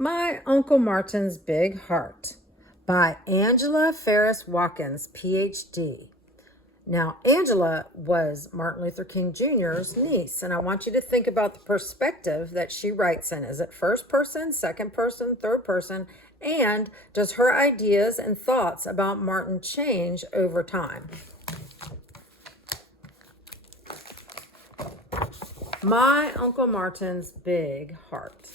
My Uncle Martin's Big Heart by Angela Farris Watkins, PhD. Now, Angela was Martin Luther King Jr.'s niece, and I want you to think about the perspective that she writes in. Is it first person, second person, third person? And does her ideas and thoughts about Martin change over time? My Uncle Martin's Big Heart.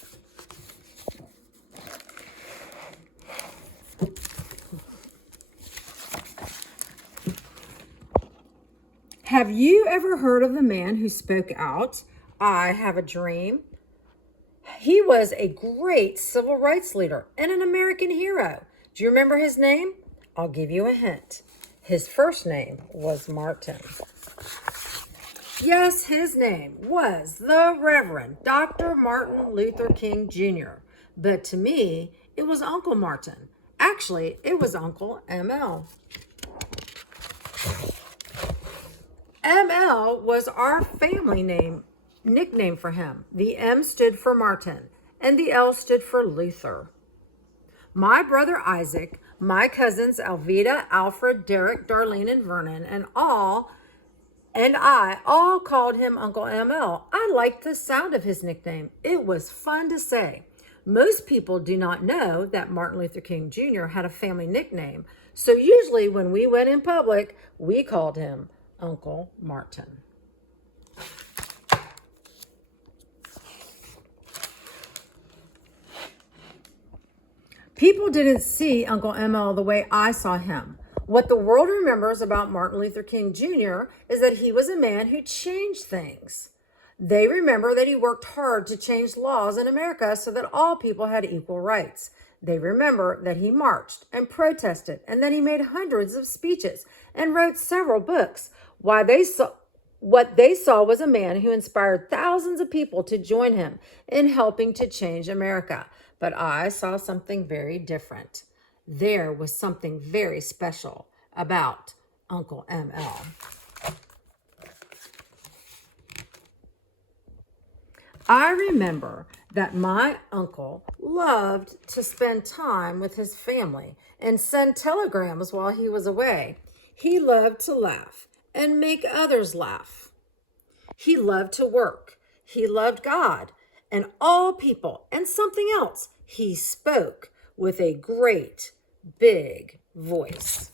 Have you ever heard of the man who spoke out? I have a dream. He was a great civil rights leader and an American hero. Do you remember his name? I'll give you a hint. His first name was Martin. Yes, his name was the Reverend Dr. Martin Luther King Jr. But to me, it was Uncle Martin. Actually, it was Uncle ML. ML was our family nickname for him. The M stood for Martin, and the L stood for Luther. My brother Isaac, my cousins Alveda, Alfred, Derek, Darlene, and Vernon, and I all called him Uncle ML. I liked the sound of his nickname. It was fun to say. Most people do not know that Martin Luther King Jr. had a family nickname, so usually when we went in public, we called him Uncle Martin. People didn't see Uncle ML the way I saw him. What the world remembers about Martin Luther King Jr. is that he was a man who changed things. They remember that he worked hard to change laws in America so that all people had equal rights. They remember that he marched and protested and that he made hundreds of speeches and wrote several books. What they saw was a man who inspired thousands of people to join him in helping to change America. But I saw something very different. There was something very special about Uncle ML. I remember that my uncle loved to spend time with his family and send telegrams while he was away. He loved to laugh and make others laugh. He loved to work. He loved God and all people and something else. He spoke with a great big voice.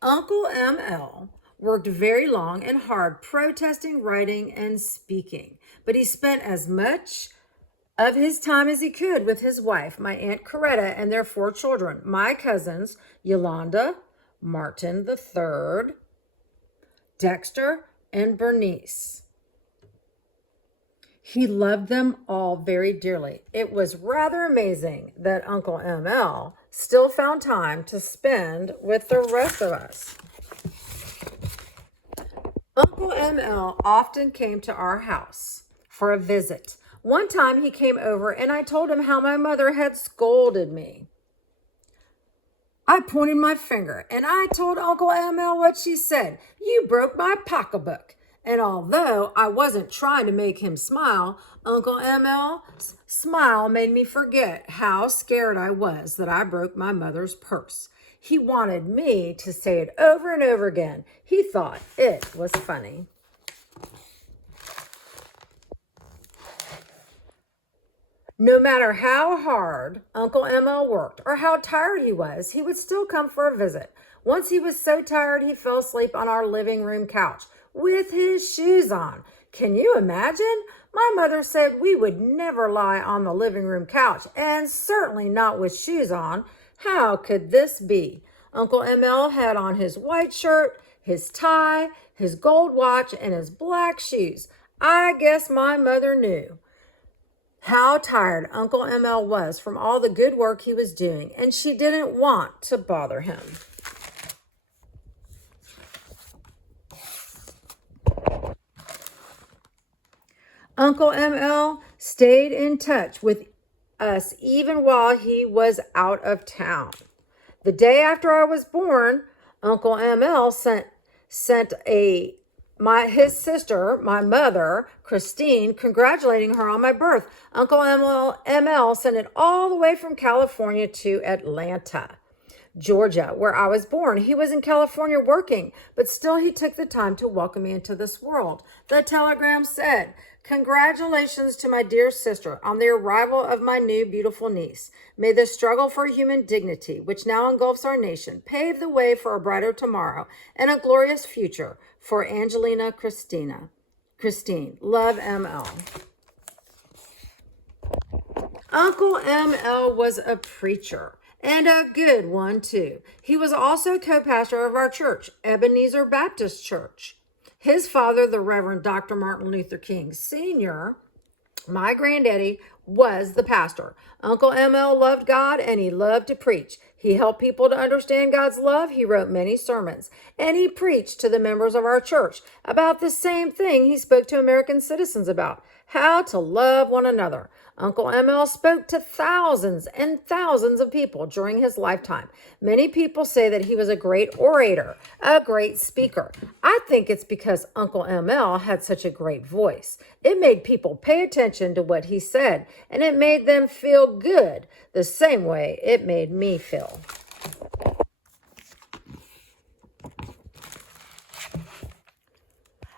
Uncle ML worked very long and hard protesting, writing, and speaking, but he spent as much of his time as he could with his wife, my Aunt Coretta, and their 4 children, my cousins, Yolanda, Martin III, Dexter, and Bernice. He loved them all very dearly. It was rather amazing that Uncle ML still found time to spend with the rest of us. Uncle ML often came to our house for a visit. One time he came over and I told him how my mother had scolded me. I pointed my finger and I told Uncle ML what she said. You broke my pocketbook. And although I wasn't trying to make him smile, Uncle ML's smile made me forget how scared I was that I broke my mother's purse. He wanted me to say it over and over again. He thought it was funny. No matter how hard Uncle ML worked or how tired he was, he would still come for a visit. Once he was so tired he fell asleep on our living room couch with his shoes on. Can you imagine? My mother said we would never lie on the living room couch, and certainly not with shoes on. How could this be? Uncle ML had on his white shirt, his tie, his gold watch, and his black shoes. I guess my mother knew how tired Uncle ML was from all the good work he was doing, and she didn't want to bother him. Uncle ML stayed in touch with us even while he was out of town. The day after I was born, Uncle ML sent his sister, my mother, Christine, congratulating her on my birth. Uncle ML sent it all the way from California to Atlanta, Georgia, where I was born. He was in California working, but still he took the time to welcome me into this world. The telegram said, "Congratulations to my dear sister on the arrival of my new beautiful niece. May the struggle for human dignity, which now engulfs our nation, pave the way for a brighter tomorrow and a glorious future for Angelina Christine. Love, ML." Uncle ML was a preacher, and a good one too. He was also co-pastor of our church, Ebenezer Baptist Church. His father, the Reverend Dr. Martin Luther King Sr., my granddaddy, was the pastor. Uncle ML loved God and he loved to preach. He helped people to understand God's love. He wrote many sermons and he preached to the members of our church about the same thing he spoke to American citizens about: how to love one another. Uncle ML spoke to thousands and thousands of people during his lifetime. Many people say that he was a great orator, a great speaker. I think it's because Uncle ML had such a great voice. It made people pay attention to what he said, and it made them feel good the same way it made me feel.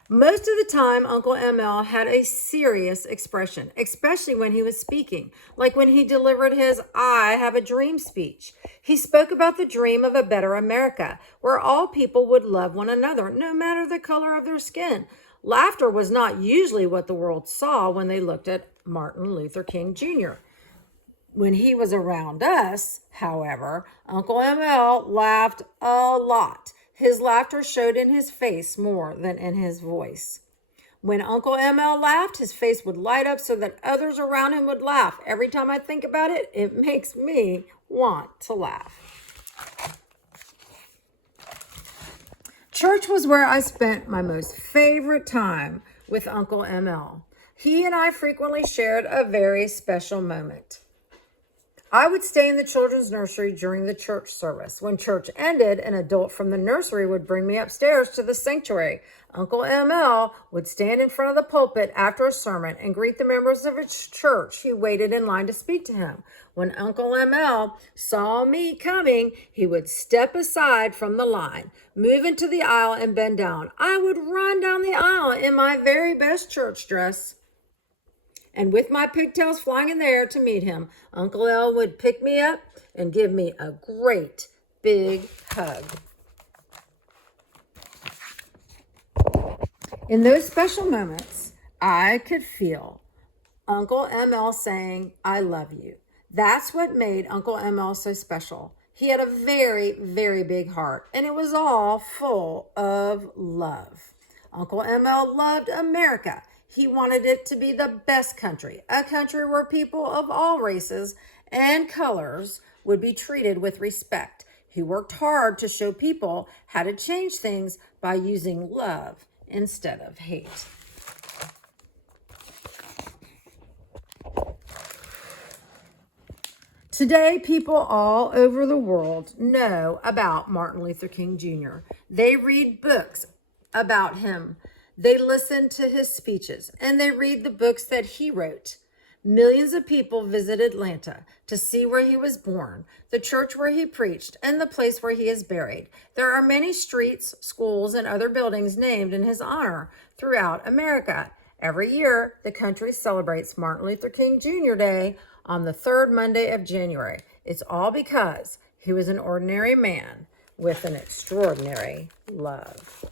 Most of the time, Uncle ML had a serious expression, especially when he was speaking, like when he delivered his "I Have a Dream" speech. He spoke about the dream of a better America, where all people would love one another, no matter the color of their skin. Laughter was not usually what the world saw when they looked at Martin Luther King Jr. When he was around us, however, Uncle ML laughed a lot. His laughter showed in his face more than in his voice. When Uncle ML laughed, his face would light up so that others around him would laugh. Every time I think about it, it makes me want to laugh. Church was where I spent my most favorite time with Uncle ML. He and I frequently shared a very special moment. I would stay in the children's nursery during the church service. When church ended, an adult from the nursery would bring me upstairs to the sanctuary. Uncle ML would stand in front of the pulpit after a sermon and greet the members of his church who waited in line to speak to him. When Uncle ML saw me coming, he would step aside from the line, move into the aisle, and bend down. I would run down the aisle in my very best church dress, and with my pigtails flying in the air to meet him. Uncle L would pick me up and give me a great big hug. In those special moments, I could feel Uncle ML saying, "I love you." That's what made Uncle ML so special. He had a very, very big heart, and it was all full of love. Uncle ML loved America. He wanted it to be the best country, a country where people of all races and colors would be treated with respect. He worked hard to show people how to change things by using love instead of hate. Today, people all over the world know about Martin Luther King Jr. They read books about him. They listen to his speeches, and they read the books that he wrote. Millions of people visit Atlanta to see where he was born, the church where he preached, and the place where he is buried. There are many streets, schools, and other buildings named in his honor throughout America. Every year, the country celebrates Martin Luther King Jr. Day on the third Monday of January. It's all because he was an ordinary man with an extraordinary love.